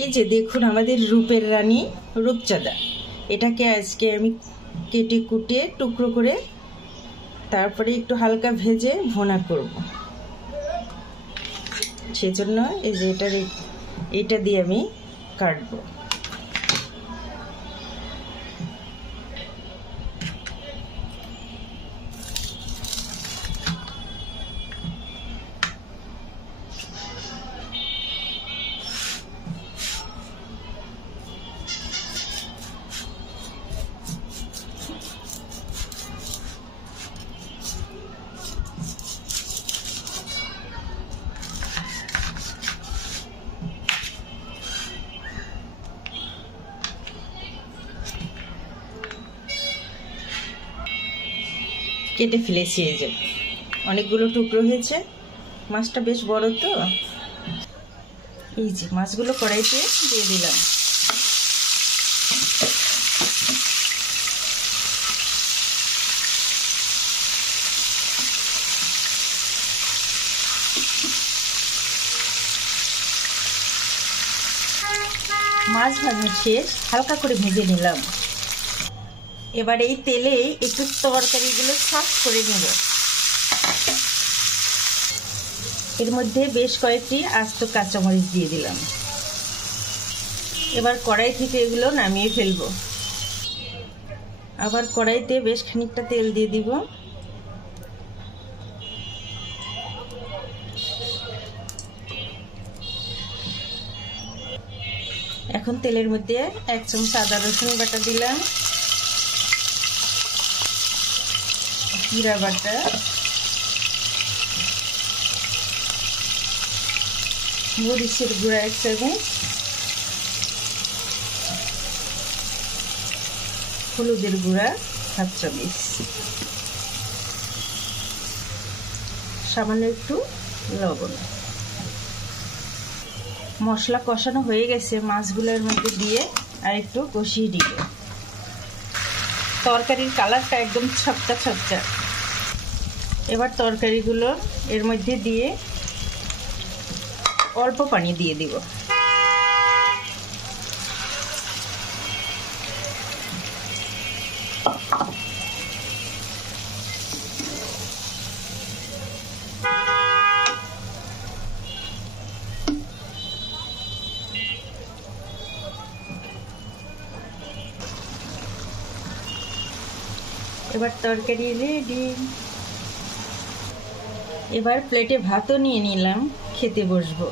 এই যে দেখুন আমাদের রূপের রানী রূপচাঁদা, এটাকে আজকে আমি কেটে কুটে টুকরো করে তারপরে একটু হালকা ভেজে ভুনা করব। সেজন্য এই যে এটা দিয়ে আমি কাটবো। কেটে ফেলেছি, এই যে অনেকগুলো টুকরো হয়েছে। মাছটা বেশ বড় তো। এই যে মাছগুলো কড়াইতে দিয়ে দিলাম। মাছ ভাজা শেষ, হালকা করে ভেজে নিলাম। এবার এই তেলে একটু তরকারিগুলো সাফ করে নেব। এর মধ্যে বেশ কয়েকটি আস্ত কাঁচামরিচ দিয়ে দিলাম। এবার কড়াই থেকে এগুলো নামিয়ে ফেলবো। আবার কড়াইতে বেশ খানিকটা তেল দিয়ে দিব। এখন তেলের মধ্যে 1 চামচ আদা রসুন বাটা দিলাম, জিরা বাটা, মরিচের গুঁড়া 1 চামচ, হলুদের গুঁড়া 1/2 চামচ, সামান্য একটু লবণ। মশলা কষানো হয়ে গেছে, মাছগুলোর মধ্যে দিয়ে আর একটু কষিয়ে দিব। তরকারির কালারটা একদম ছপটা ছপটা। এবার তরকারিগুলো এর মধ্যে দিয়ে অল্প পানি দিয়ে দিব। এবার তরকারি রেডি। এবার প্লেটে ভাতও নিয়ে নিলাম, খেতে বসবো।